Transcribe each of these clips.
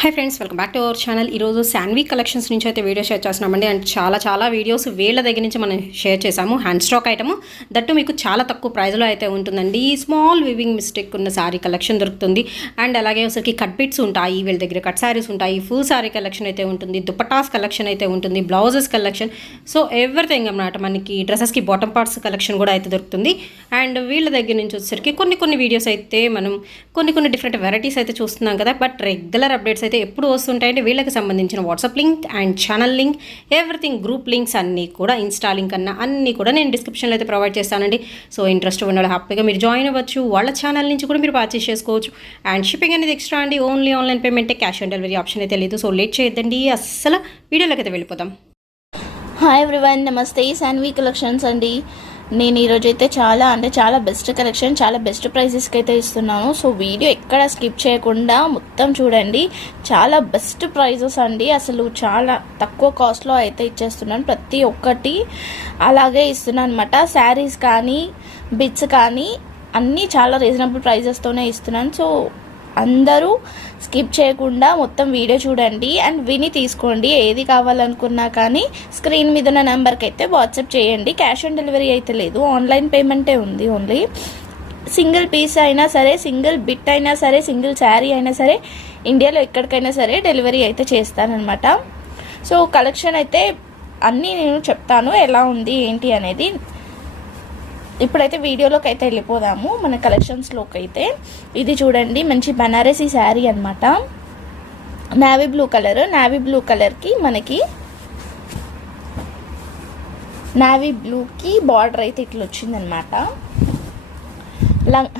Hi friends, welcome back to our channel. ఈరోజు Shanvi collections నుంచి అయితే వీడియో షేర్ చేస్తున్నామండి. అండ్ చాలా వీడియోస్ వీళ్ళ దగ్గర నుంచి మనం షేర్ చేసాము. హ్యాండ్ స్టాక్ ఐటమ్ దట్టు మీకు చాలా తక్కువ ప్రైస్లో అయితే ఉంటుందండి. స్మాల్ వివింగ్ మిస్టేక్ ఉన్న శారీ కలెక్షన్ దొరుకుతుంది. అండ్ అలాగే ఒకసారికి కట్ బిట్స్ ఉంటాయి, వీళ్ళ దగ్గర కట్ శారీస్ ఉంటాయి, ఫుల్ శారీ కలెక్షన్ అయితే ఉంటుంది, దుపటాస్ కలెక్షన్ అయితే ఉంటుంది, బ్లౌజెస్ కలెక్షన్, సో ఎవ్రీథింగ్ అన్నమాట. మనకి డ్రెస్సెస్కి బాటమ్ పార్ట్స్ కలెక్షన్ కూడా అయితే దొరుకుతుంది. అండ్ వీళ్ళ దగ్గర నుంచి వచ్చేసరికి కొన్ని వీడియోస్ అయితే మనం కొన్ని డిఫరెంట్ వెరైటీస్ అయితే చూస్తున్నాం కదా. బట్ రెగ్యులర్ అప్డేట్స్ అయితే ఎప్పుడు వస్తుంటాయండి. వీళ్ళకి సంబంధించిన WhatsApp link and channel link, everything group links అన్నీ కూడా, ఇన్స్టా లింక్ అన్నీ కూడా నేను డిస్క్రిప్షన్లో అయితే ప్రొవైడ్ చేస్తానండి. సో ఇంట్రెస్ట్ ఉన్న వాళ్ళు హ్యాపీగా మీరు జాయిన్ అవ్వచ్చు. వాళ్ళ ఛానల్ నుంచి కూడా మీరు పర్చేస్ చేసుకోవచ్చు. అండ్ షిప్పింగ్ అనేది ఎక్స్ట్రా అండి. ఓన్లీ ఆన్లైన్ పేమెంటే, క్యాష్ ఆన్ డెలివరీ ఆప్షన్ అయితే లేదు. సో లేట్ చేయొద్దండి, అస్సలు వీడియోలోకి అయితే వెళ్ళిపోతాం. హాయ్ ఎవ్రీవన్, నమస్తే. శాన్వీ కలెక్షన్స్ అండి. నేను ఈరోజు అయితే చాలా బెస్ట్ కలెక్షన్, చాలా బెస్ట్ ప్రైజెస్కి అయితే ఇస్తున్నాను. సో వీడియో ఎక్కడ స్కిప్ చేయకుండా మొత్తం చూడండి. చాలా బెస్ట్ ప్రైజెస్ అండి. అసలు చాలా తక్కువ కాస్ట్లో అయితే ఇచ్చేస్తున్నాను. ప్రతి ఒక్కటి అలాగే ఇస్తున్నాను అనమాట. శారీస్ కానీ బిట్స్ కానీ అన్నీ చాలా రీజనబుల్ ప్రైజెస్తోనే ఇస్తున్నాను. సో అందరూ స్కిప్ చేయకుండా మొత్తం వీడియో చూడండి అండ్ విని తీసుకోండి. ఏది కావాలనుకున్నా కానీ స్క్రీన్ మీద ఉన్న నెంబర్కి అయితే వాట్సాప్ చేయండి. క్యాష్ ఆన్ డెలివరీ అయితే లేదు, ఆన్లైన్ పేమెంటే ఉంది. ఓన్లీ సింగిల్ పీస్ అయినా సరే, సింగిల్ బిట్ అయినా సరే, సింగిల్ శారీ అయినా సరే, ఇండియాలో ఎక్కడికైనా సరే డెలివరీ అయితే చేస్తానన్నమాట. సో కలెక్షన్ అయితే అన్నీ నేను చెప్తాను ఎలా ఉంది ఏంటి అనేది. ఇప్పుడైతే వీడియోలోకి అయితే వెళ్ళిపోదాము, మన కలెక్షన్స్లోకి అయితే. ఇది చూడండి, మంచి బనారసీ శారీ అనమాట. నావీ బ్లూ కలర్కి మనకి నావీ బ్లూకి బార్డర్ అయితే ఇట్లా వచ్చిందనమాట.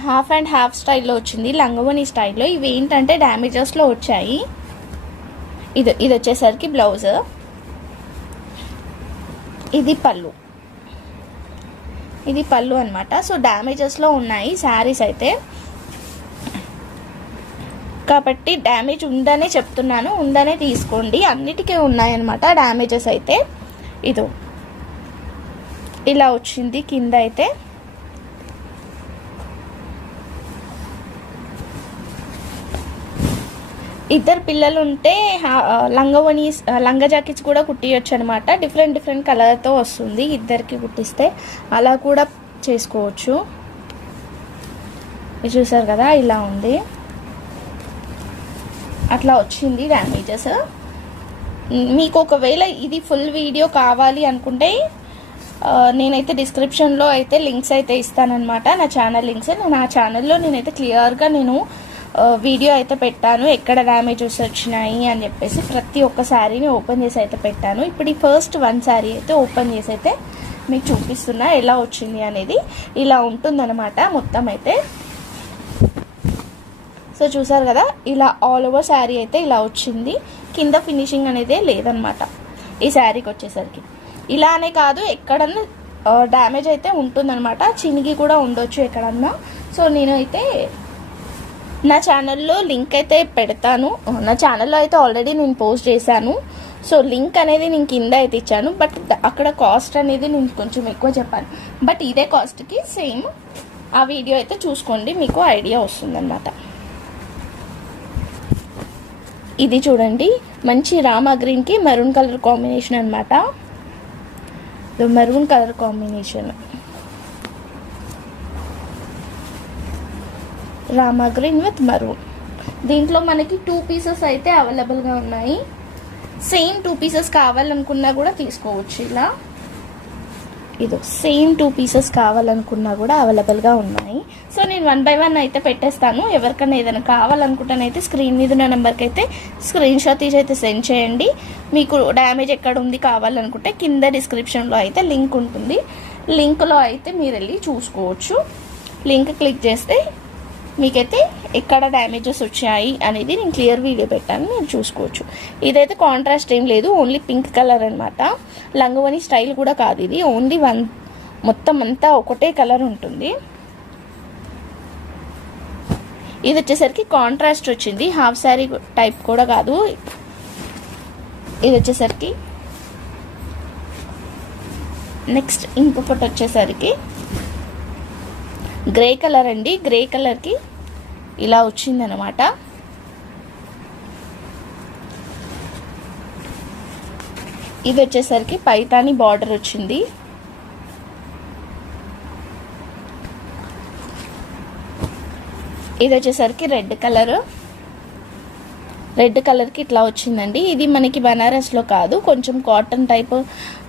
హాఫ్ అండ్ హాఫ్ స్టైల్లో వచ్చింది, లంగవోని స్టైల్లో. ఇవి ఏంటంటే డ్యామేజెస్లో వచ్చాయి. ఇది వచ్చేసరికి బ్లౌజ్, ఇది పళ్ళు అనమాట. సో డ్యామేజెస్లో ఉన్నాయి శారీస్ అయితే, కాబట్టి డ్యామేజ్ ఉందనే చెప్తున్నాను, ఉందనే తీసుకోండి. అన్నిటికీ ఉన్నాయన్నమాట డ్యామేజెస్ అయితే. ఇదో ఇలా వచ్చింది కింద అయితే. ఇద్దరు పిల్లలు ఉంటే లంగా జాకెట్స్ కూడా కుట్టియొచ్చు అనమాట. డిఫరెంట్ కలర్తో వస్తుంది, ఇద్దరికి కుట్టిస్తే అలా కూడా చేసుకోవచ్చు. ఇది చూసారు కదా, ఇలా ఉంది, అట్లా వచ్చింది డ్యామేజెస్. మీకు ఒకవేళ ఇది ఫుల్ వీడియో కావాలి అనుకుంటే నేనైతే డిస్క్రిప్షన్లో అయితే లింక్స్ అయితే ఇస్తానన్నమాట, నా ఛానల్ లింక్స్. నా ఛానల్లో నేనైతే క్లియర్గా వీడియో అయితే పెట్టాను, ఎక్కడ డ్యామేజెస్ వచ్చినాయి అని చెప్పేసి. ప్రతి ఒక్క శారీని ఓపెన్ చేసి అయితే పెట్టాను. ఇప్పుడు ఈ ఫస్ట్ వన్ శారీ అయితే ఓపెన్ చేసి అయితే మీకు చూపిస్తున్నా ఎలా వచ్చింది అనేది. ఇలా ఉంటుందన్నమాట మొత్తం అయితే. సో చూసారు కదా, ఇలా ఆల్ ఓవర్ శారీ అయితే ఇలా వచ్చింది. కింద ఫినిషింగ్ అనేది లేదనమాట ఈ శారీకి వచ్చేసరికి. ఇలానే కాదు, ఎక్కడన్నా డ్యామేజ్ అయితే ఉంటుందన్నమాట, చినిగి కూడా ఉండొచ్చు ఎక్కడన్నా. సో నేను అయితే నా ఛానల్లో లింక్ అయితే పెడతాను. నా ఛానల్లో అయితే ఆల్రెడీ నేను పోస్ట్ చేశాను. సో లింక్ అనేది నేను కింద అయితే ఇచ్చాను. బట్ అక్కడ కాస్ట్ అనేది నేను కొంచెం ఎక్కువ చెప్పాను. బట్ ఇదే కాస్ట్కి సేమ్ ఆ వీడియో అయితే చూసుకోండి, మీకు ఐడియా వస్తుందన్నమాట. ఇది చూడండి, మంచి రామా గ్రీన్కి మెరూన్ కలర్ కాంబినేషన్ అనమాట. Maroon colour combination, Rama green with maroon. దీంట్లో మనకి 2 పీసెస్ అయితే అవైలబుల్గా ఉన్నాయి. సేమ్ 2 పీసెస్ కావాలనుకున్నా కూడా తీసుకోవచ్చు. ఇలా ఇదో సేమ్ 2 పీసెస్ కావాలనుకున్నా కూడా అవైలబుల్గా ఉన్నాయి. సో నేను 1 by 1 అయితే పెట్టేస్తాను. ఎవరికైనా ఏదైనా కావాలనుకుంటానైతే స్క్రీన్ మీద ఉన్న నెంబర్కి అయితే స్క్రీన్ షాట్ తీసి అయితే సెండ్ చేయండి. మీకు డ్యామేజ్ ఎక్కడ ఉంది కావాలనుకుంటే కింద డిస్క్రిప్షన్లో అయితే లింక్ ఉంటుంది. లింక్లో అయితే మీరు వెళ్ళి చూసుకోవచ్చు. లింక్ క్లిక్ చేస్తే మీకైతే ఎక్కడ డ్యామేజెస్ వచ్చాయి అనేది నేను క్లియర్ వీడియో పెట్టాను, మీరు చూసుకోవచ్చు. ఇదైతే కాంట్రాస్ట్ ఏం లేదు, ఓన్లీ పింక్ కలర్ అనమాట. లంగవని స్టైల్ కూడా కాదు ఇది, ఓన్లీ మొత్తం అంతా ఒకటే కలర్ ఉంటుంది. ఇది వచ్చేసరికి కాంట్రాస్ట్ వచ్చింది, హాఫ్ శారీ టైప్ కూడా కాదు. ఇది వచ్చేసరికి నెక్స్ట్ ఇంకొకటి వచ్చేసరికి గ్రే కలర్ అండి. గ్రే కలర్కి ఇలా వచ్చిందనమాట. ఇది వచ్చేసరికి పైతాని బార్డర్ వచ్చింది. ఇది వచ్చేసరికి రెడ్ కలర్కి ఇట్లా వచ్చిందండి. ఇది మనకి బనారస్లో కాదు, కొంచెం కాటన్ టైప్,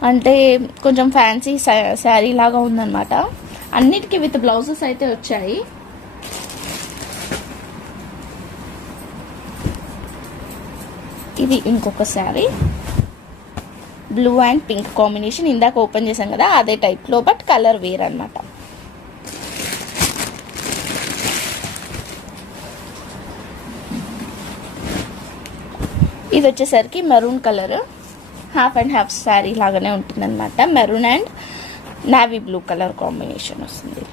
అంటే కొంచెం ఫ్యాన్సీ శారీ లాగా ఉందన్నమాట. అన్నిటికీ విత్ బ్లౌజెస్ అయితే వచ్చాయి. ఇది ఇంకొక sari, blue and pink combination. ఇందాక ఓపెన్ చేసాం కదా అదే టైప్లో, బట్ కలర్ వేర్ అనమాట. ఇది వచ్చేసరికి maroon colour, half and half sari లాగానే ఉంటుంది అనమాట. Maroon and navy blue colour combination వస్తుంది.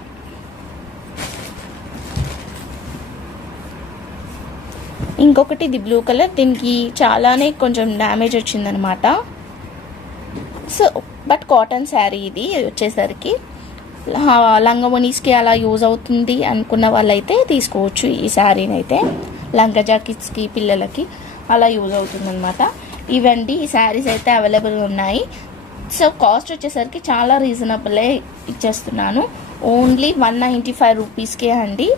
ఇంకొకటి ఇది బ్లూ కలర్, దీనికి చాలానే కొంచెం డ్యామేజ్ వచ్చిందనమాట. సో బట్ కాటన్ శారీ ఇది వచ్చేసరికి లంగవనీస్కి అలా యూజ్ అవుతుంది అనుకున్న వాళ్ళైతే తీసుకోవచ్చు ఈ శారీని అయితే. లంగా జాకెట్స్కి, పిల్లలకి అలా యూజ్ అవుతుంది అనమాట. ఇవండి ఈ శారీస్ అయితే అవైలబుల్గా ఉన్నాయి. సో కాస్ట్ వచ్చేసరికి చాలా రీజనబులే ఇచ్చేస్తున్నాను. ఓన్లీ 195 రూపీస్కే అండి.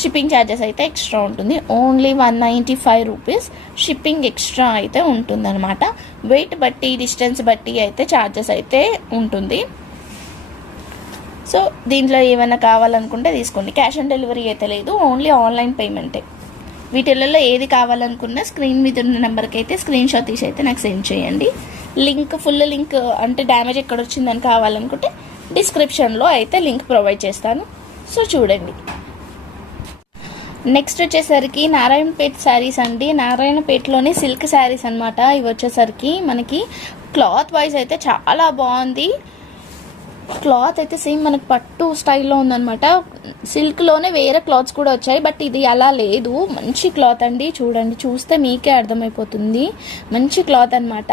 షిప్పింగ్ ఛార్జెస్ అయితే ఎక్స్ట్రా ఉంటుంది. ఓన్లీ 195 రూపీస్ షిప్పింగ్ ఎక్స్ట్రా అయితే ఉంటుందన్నమాట. వెయిట్ బట్టి, డిస్టెన్స్ బట్టి అయితే ఛార్జెస్ అయితే ఉంటుంది. సో దీంట్లో ఏమైనా కావాలనుకుంటే తీసుకోండి. క్యాష్ ఆన్ డెలివరీ అయితే లేదు, ఓన్లీ ఆన్లైన్ పేమెంటే. వీటిలలో ఏది కావాలనుకున్నా స్క్రీన్ మీద ఉన్న నెంబర్కి అయితే స్క్రీన్ షాట్ తీసి అయితే నాకు సెండ్ చేయండి. లింక్, ఫుల్ లింక్, అంటే డ్యామేజ్ ఎక్కడ వచ్చిందని కావాలనుకుంటే డిస్క్రిప్షన్లో అయితే లింక్ ప్రొవైడ్ చేస్తాను. సో చూడండి. నెక్స్ట్ వచ్చేసరికి నారాయణపేట్ శారీస్ అండి. నారాయణపేటలోనే సిల్క్ శారీస్ అనమాట. ఇవి వచ్చేసరికి మనకి క్లాత్ వైజ్ అయితే చాలా బాగుంది. క్లాత్ అయితే సేమ్ మనకి పట్టు స్టైల్లో ఉందన్నమాట. సిల్క్లోనే వేరే క్లాత్స్ కూడా వచ్చాయి, బట్ ఇది అలా లేదు. మంచి క్లాత్ అండి, చూడండి, చూస్తే మీకే అర్థమైపోతుంది. మంచి క్లాత్ అనమాట.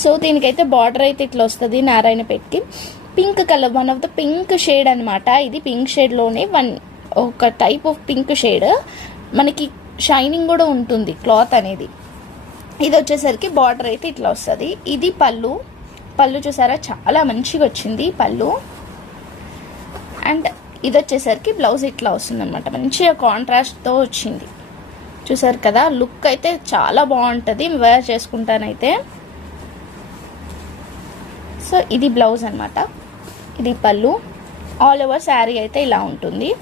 సో దీనికైతే బార్డర్ అయితే ఇట్లా వస్తుంది నారాయణపేట్కి. Pink colour, one of the pink shade అనమాట. ఇది పింక్ షేడ్లోనే ఒక టైప్ ఆఫ్ పింక్ షేడ్. మనకి షైనింగ్ కూడా ఉంటుంది క్లాత్ అనేది. ఇది వచ్చేసరికి బార్డర్ అయితే ఇట్లా వస్తుంది. ఇది పళ్ళు చూసారా, చాలా మంచిగా వచ్చింది పళ్ళు. అండ్ ఇది వచ్చేసరికి బ్లౌజ్ ఇట్లా వస్తుంది అనమాట. మంచిగా కాంట్రాస్ట్తో వచ్చింది, చూసారు కదా. లుక్ అయితే చాలా బాగుంటుంది వేర్ చేసుకుంటానైతే. సో ఇది బ్లౌజ్ అనమాట, ఇది పళ్ళు. ఆల్ ఓవర్ శారీ అయితే ఇలా ఉంటుంది.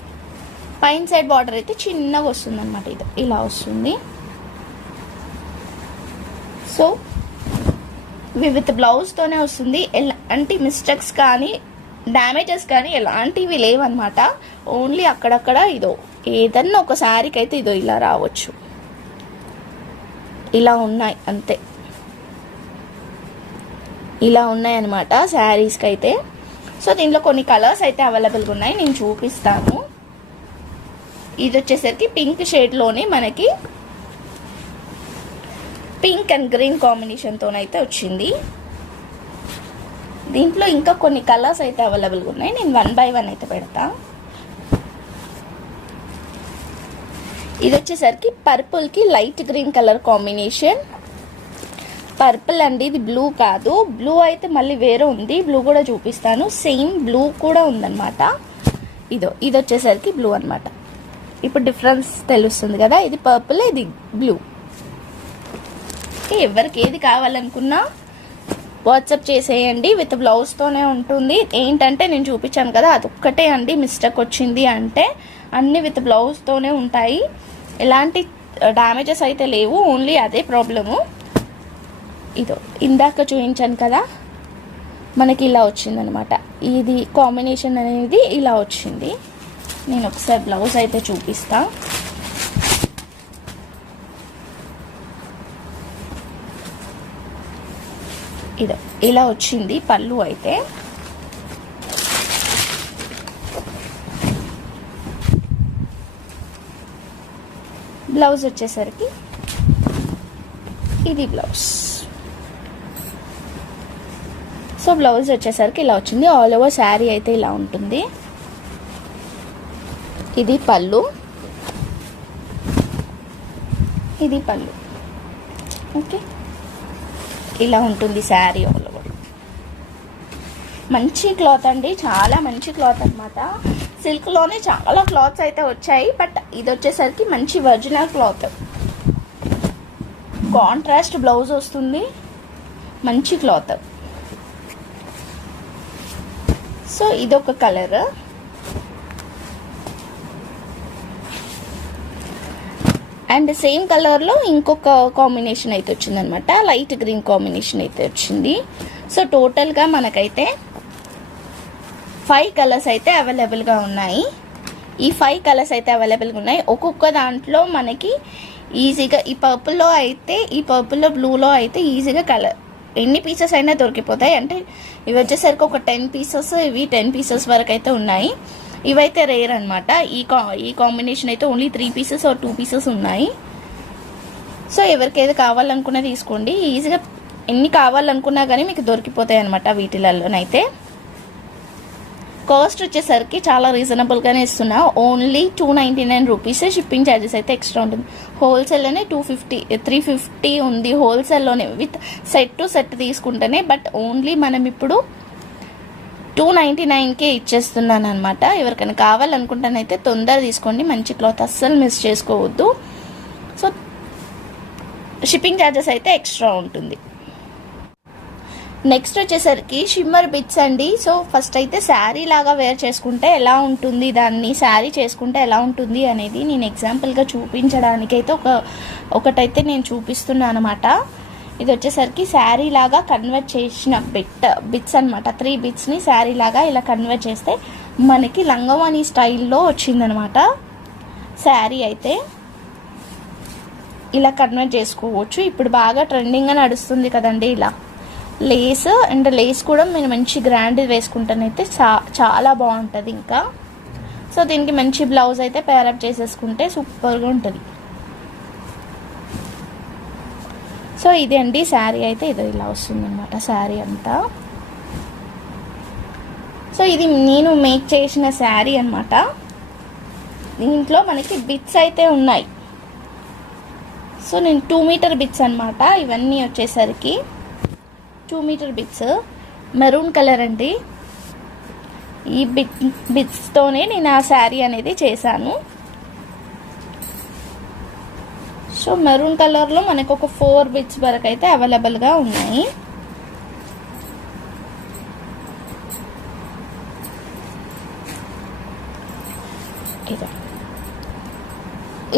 పైన సైడ్ బార్డర్ అయితే చిన్నగా వస్తుంది అనమాట. ఇది ఇలా వస్తుంది. సో విత్ బ్లౌజ్తోనే వస్తుంది. ఎలాంటి మిస్టేక్స్ కానీ, డ్యామేజెస్ కానీ ఎలాంటివి లేవన్నమాట. ఓన్లీ అక్కడక్కడ ఇదో ఏదన్నా ఒక శారీకి అయితే ఇదో ఇలా రావచ్చు, ఇలా ఉన్నాయి అంతే. ఇలా ఉన్నాయి అన్నమాట శారీస్కి అయితే. సో దీంట్లో కొన్ని కలర్స్ అయితే అవైలబుల్గా ఉన్నాయి, నేను చూపిస్తాను. ఇది వచ్చేసరికి పింక్ షేడ్లోనే మనకి పింక్ అండ్ గ్రీన్ కాంబినేషన్తోనైతే వచ్చింది. దీంట్లో ఇంకా కొన్ని కలర్స్ అయితే అవైలబుల్గా ఉన్నాయి, నేను 1 by 1 అయితే పెడతా. ఇది వచ్చేసరికి పర్పుల్కి light green colour combination. Purple అండి, ఇది బ్లూ కాదు. బ్లూ అయితే మళ్ళీ వేరే ఉంది, బ్లూ కూడా చూపిస్తాను. సేమ్ బ్లూ కూడా ఉందన్నమాట. ఇది వచ్చేసరికి బ్లూ అనమాట. ఇప్పుడు డిఫరెన్స్ తెలుస్తుంది కదా, ఇది పర్పుల్, ఇది బ్లూ. ఎవరికి ఏది కావాలనుకున్నా వాట్సాప్ చేసేయండి. విత్ బ్లౌజ్తోనే ఉంటుంది. ఏంటంటే నేను చూపించాను కదా, అదొక్కటే అండి మిస్టేక్ వచ్చింది, అంటే అన్ని విత్ బ్లౌజ్తోనే ఉంటాయి. ఎలాంటి డ్యామేజెస్ అయితే లేవు, ఓన్లీ అదే ప్రాబ్లము. ఇందాక చూపించాను కదా, మనకి ఇలా వచ్చిందనమాట. ఇది కాంబినేషన్ అనేది ఇలా వచ్చింది. నేను ఒకసారి బ్లౌజ్ అయితే చూపిస్తా. ఇలా వచ్చింది పళ్ళు అయితే. బ్లౌజ్ వచ్చేసరికి ఇది బ్లౌజ్. సో బ్లౌజ్ వచ్చేసరికి ఇలా వచ్చింది. ఆల్ ఓవర్ శారీ అయితే ఇలా ఉంటుంది. ఇది పళ్ళు, ఇది పళ్ళు. ఓకే, ఇలా ఉంటుంది శారీ ఆల్ ఓవర్. మంచి క్లాత్ అండి, చాలా మంచి క్లాత్ అనమాట. సిల్క్లోనే చాలా క్లాత్స్ అయితే వచ్చాయి, బట్ ఇది వచ్చేసరికి మంచి ఒరిజినల్ క్లాత్. కాంట్రాస్ట్ బ్లౌజ్ వస్తుంది, మంచి క్లాత్. సో ఇదొక కలర్. అండ్ సేమ్ కలర్లో ఇంకొక కాంబినేషన్ అయితే వచ్చిందనమాట, లైట్ గ్రీన్ కాంబినేషన్ అయితే వచ్చింది. సో టోటల్గా మనకైతే 5 కలర్స్ అయితే అవైలబుల్గా ఉన్నాయి. ఈ 5 కలర్స్ అయితే అవైలబుల్గా ఉన్నాయి. ఒక్కొక్క దాంట్లో మనకి ఈజీగా ఈ పర్పుల్లో బ్లూలో అయితే ఈజీగా కలర్ ఎన్ని పీసెస్ అయినా దొరికిపోతాయి. అంటే ఇవి వచ్చేసరికి ఒక 10 పీసెస్, ఇవి 10 పీసెస్ వరకు అయితే ఉన్నాయి. ఇవైతే రేర్ అనమాట. ఈ కాంబినేషన్ అయితే ఓన్లీ 3 పీసెస్ ఆర్ 2 పీసెస్ ఉన్నాయి. సో ఎవరికి ఏది కావాలనుకున్నా తీసుకోండి. ఈజీగా ఎన్ని కావాలనుకున్నా కానీ మీకు దొరికిపోతాయి అనమాట వీటిలలోనైతే. కాస్ట్ వచ్చేసరికి చాలా రీజనబుల్గానే ఇస్తున్నా. Only 299 rupees. షిప్పింగ్ ఛార్జెస్ అయితే ఎక్స్ట్రా ఉంటుంది. హోల్సేల్లోనే 350 ఉంది హోల్సేల్లోనే, విత్ సెట్ టు సెట్ తీసుకుంటేనే. బట్ ఓన్లీ మనం ఇప్పుడు 299కే ఇచ్చేస్తున్నాను అనమాట. ఎవరికైనా కావాలనుకుంటానైతే తొందర తీసుకోండి, మంచి క్లాత్, అస్సలు మిస్ చేసుకోవద్దు. సో షిప్పింగ్ ఛార్జెస్ అయితే ఎక్స్ట్రా ఉంటుంది. నెక్స్ట్ వచ్చేసరికి షిమ్మర్ బిట్స్ అండి. సో ఫస్ట్ అయితే శారీ లాగా వేర్ చేసుకుంటే ఎలా ఉంటుంది, దాన్ని శారీ చేసుకుంటే ఎలా ఉంటుంది అనేది నేను ఎగ్జాంపుల్గా చూపించడానికైతే ఒకటైతే నేను చూపిస్తున్నాను అనమాట. ఇది వచ్చేసరికి శారీ లాగా కన్వర్ట్ చేసిన బిట్స్ అనమాట. 3 బిట్స్ని శారీ లాగా ఇలా కన్వర్ట్ చేస్తే మనకి లంగవాణి స్టైల్లో వచ్చిందనమాట. శారీ అయితే ఇలా కన్వర్ట్ చేసుకోవచ్చు. ఇప్పుడు బాగా ట్రెండింగ్గా నడుస్తుంది కదండి ఇలా లేస్. అండ్ లేస్ కూడా నేను మంచి గ్రాండ్ వేసుకుంటానైతే చాలా బాగుంటుంది ఇంకా. సో దీనికి మంచి బ్లౌజ్ అయితే పేరప్ చేసేసుకుంటే సూపర్గా ఉంటుంది. సో ఇది అండి శారీ అయితే ఇది ఇలా వస్తుంది అనమాట శారీ అంతా. సో ఇది నేను మేక్ చేసిన శారీ అనమాట. దీంట్లో మనకి బిట్స్ అయితే ఉన్నాయి. సో నేను 2 మీటర్ బిట్స్ అనమాట. ఇవన్నీ వచ్చేసరికి 2 మీటర్ బిట్స్, మెరూన్ కలర్ అండి. ఈ బిట్స్తోనే నేను ఆ శారీ అనేది చేశాను. సో మెరూన్ కలర్లో మనకు ఒక 4 బిట్స్ వరకు అయితే అవైలబుల్గా ఉన్నాయి.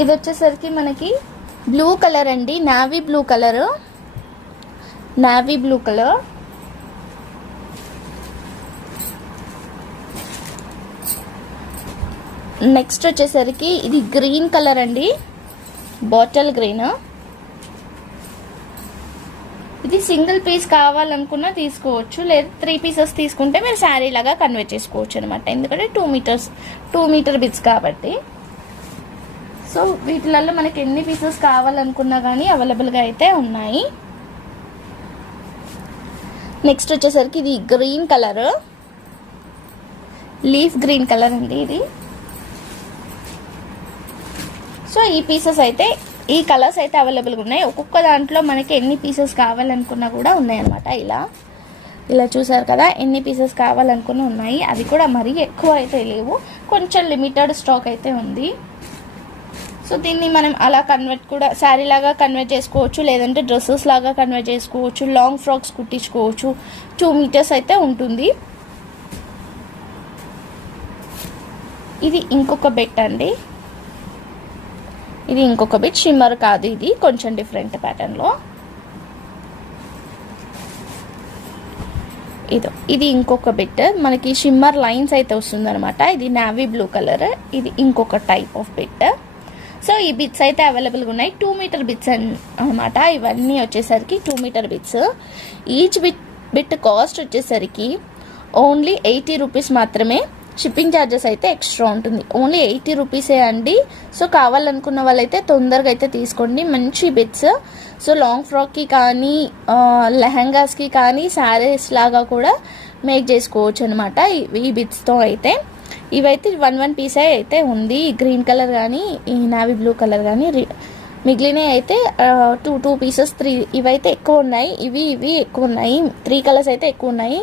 ఇది వచ్చేసరికి మనకి బ్లూ కలర్ అండి, నావీ బ్లూ కలర్. నెక్స్ట్ వచ్చేసరికి ఇది గ్రీన్ కలర్ అండి, బాటిల్ గ్రీన్. ఇది సింగిల్ పీస్ కావాలనుకున్నా తీసుకోవచ్చు, లేదా 3 పీసెస్ తీసుకుంటే మీరు శారీ లాగా కన్వర్ట్ చేసుకోవచ్చు అనమాట. ఎందుకంటే 2 మీటర్ బిట్స్ కాబట్టి. సో వీటిలలో మనకి ఎన్ని పీసెస్ కావాలనుకున్నా కానీ అవైలబుల్గా అయితే ఉన్నాయి. నెక్స్ట్ వచ్చేసరికి ఇది green colour, leaf green colour అండి ఇది. సో ఈ పీసెస్ అయితే ఈ కలర్స్ అయితే అవైలబుల్గా ఉన్నాయి. ఒక్కొక్క దాంట్లో మనకి ఎన్ని పీసెస్ కావాలనుకున్నా కూడా ఉన్నాయన్నమాట. ఇలా చూసారు కదా, ఎన్ని పీసెస్ కావాలనుకున్నా ఉన్నాయి. అది కూడా మరీ ఎక్కువ అయితే లేవు, కొంచెం లిమిటెడ్ స్టాక్ అయితే ఉంది. సో దీన్ని మనం అలా శారీ లాగా కన్వర్ట్ చేసుకోవచ్చు, లేదంటే డ్రెస్సెస్ లాగా కన్వర్ట్ చేసుకోవచ్చు, లాంగ్ ఫ్రాక్స్ కుట్టించుకోవచ్చు. 2 మీటర్స్ అయితే ఉంటుంది. ఇది ఇంకొక బెట్ అండి, ఇది ఇంకొక బిట్, షిమ్మర్ కాదు, ఇది కొంచెం డిఫరెంట్ ప్యాటర్న్లో. ఇది ఇంకొక బిట్, మనకి షిమ్మర్ లైన్స్ అయితే వస్తుంది అనమాట. ఇది నావీ బ్లూ కలర్, ఇది ఇంకొక టైప్ ఆఫ్ బిట్. సో ఈ బిట్స్ అయితే అవైలబుల్గా ఉన్నాయి. 2 మీటర్ బిట్స్ అనమాట. ఇవన్నీ వచ్చేసరికి 2 metre bits. Each bit cost వచ్చేసరికి ఓన్లీ 80 రూపీస్ మాత్రమే. షిప్పింగ్ ఛార్జెస్ అయితే ఎక్స్ట్రా ఉంటుంది. ఓన్లీ 80 రూపీసే అండి. సో కావాలనుకున్న వాళ్ళైతే తొందరగా అయితే తీసుకోండి. మంచి బిట్స్. సో లాంగ్ ఫ్రాక్కి కానీ లెహంగాస్కి కానీ శారీస్ లాగా కూడా మేక్ చేసుకోవచ్చు అనమాట ఈ బిట్స్తో అయితే. ఇవైతే 1 పీసే అయితే ఉంది. గ్రీన్ కలర్ కానీ ఈ నావీ బ్లూ కలర్ కానీ మిగిలినవి అయితే టూ పీసెస్ 3 ఇవైతే ఎక్కువ ఉన్నాయి, ఇవి ఎక్కువ ఉన్నాయి. 3 కలర్స్ అయితే ఎక్కువ ఉన్నాయి.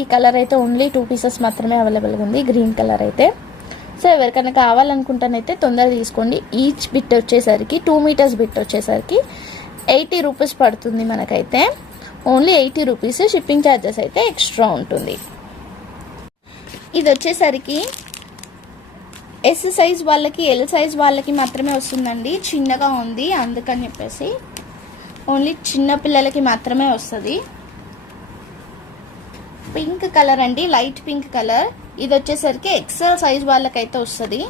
ఈ కలర్ అయితే ఓన్లీ 2 పీసెస్ మాత్రమే అవైలబుల్గా ఉంది, గ్రీన్ కలర్ అయితే. సో ఎవరికైనా కావాలనుకుంటానైతే తొందరగా తీసుకోండి. ఈచ్ బిట్ వచ్చేసరికి 2 మీటర్స్ బిట్ వచ్చేసరికి 80 రూపీస్ పడుతుంది మనకైతే. Only 80 rupees. షిప్పింగ్ ఛార్జెస్ అయితే ఎక్స్ట్రా ఉంటుంది. ఇది వచ్చేసరికి ఎస్ సైజ్ వాళ్ళకి, ఎల్ సైజ్ వాళ్ళకి మాత్రమే వస్తుందండి. చిన్నగా ఉంది అందుకని చెప్పేసి ఓన్లీ చిన్న పిల్లలకి మాత్రమే వస్తుంది. పింక్ కలర్ అండి, లైట్ పింక్ కలర్. ఇది వచ్చేసరికి ఎక్సెల్ సైజ్ వాళ్ళకైతే వస్తుంది.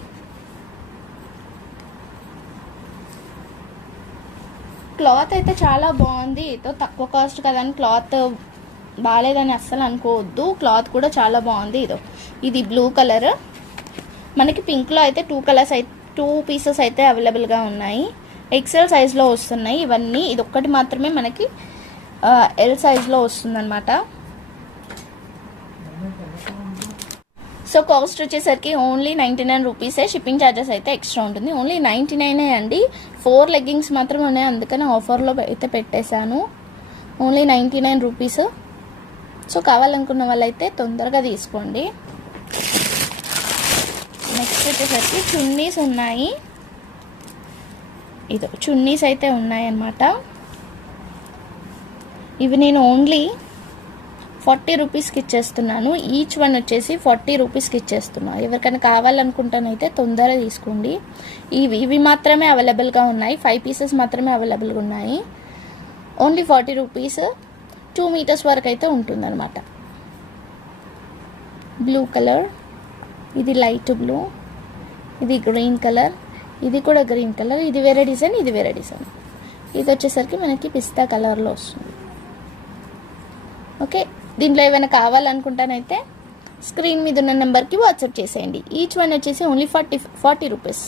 క్లాత్ అయితే చాలా బాగుంది. ఏదో తక్కువ కాస్ట్ కదా అని క్లాత్ బాగాలేదని అస్సలు అనుకోవద్దు. క్లాత్ కూడా చాలా బాగుంది. ఇది బ్లూ కలర్. మనకి పింక్లో అయితే 2 పీసెస్ అయితే అవైలబుల్గా ఉన్నాయి. ఎక్సెల్ సైజ్లో వస్తున్నాయి ఇవన్నీ. ఇది ఒక్కటి మాత్రమే మనకి ఎల్ సైజ్లో వస్తుందన్నమాట. సో కాస్ట్ వచ్చేసరికి ఓన్లీ 99 రూపీసే. షిప్పింగ్ ఛార్జెస్ అయితే ఎక్స్ట్రా ఉంటుంది. ఓన్లీ 99 అండి. 4 లెగ్గింగ్స్ మాత్రమే ఉన్నాయి, అందుకని ఆఫర్లో అయితే పెట్టేశాను. Only 99 rupees. సో కావాలనుకున్న వాళ్ళైతే తొందరగా తీసుకోండి. నెక్స్ట్ వచ్చేసరికి చున్నీస్ ఉన్నాయి. చున్నీస్ అయితే ఉన్నాయన్నమాట. ఇవి నేను ఓన్లీ 40 రూపీస్కి ఇచ్చేస్తున్నాను. ఈచ్ వన్ వచ్చేసి 40 రూపీస్కి ఇచ్చేస్తున్నాను. ఎవరికైనా కావాలనుకుంటానైతే తొందరగా తీసుకోండి. ఇవి మాత్రమే అవైలబుల్గా ఉన్నాయి. 5 పీసెస్ మాత్రమే అవైలబుల్గా ఉన్నాయి. Only 40 rupees. 2 మీటర్స్ వరకు అయితే ఉంటుందన్నమాట. బ్లూ కలర్, ఇది లైట్ బ్లూ, ఇది గ్రీన్ కలర్, ఇది కూడా గ్రీన్ కలర్. ఇది వేరే డిజైన్, ఇది వేరే డిజైన్. ఇది వచ్చేసరికి మనకి పిస్తా కలర్లో వస్తుంది. ఓకే, దీంట్లో ఏమైనా కావాలనుకుంటానైతే స్క్రీన్ మీద ఉన్న నెంబర్కి వాట్సాప్ చేసేయండి. ఈచ్ వన్ వచ్చేసి ఓన్లీ 40 రూపీస్.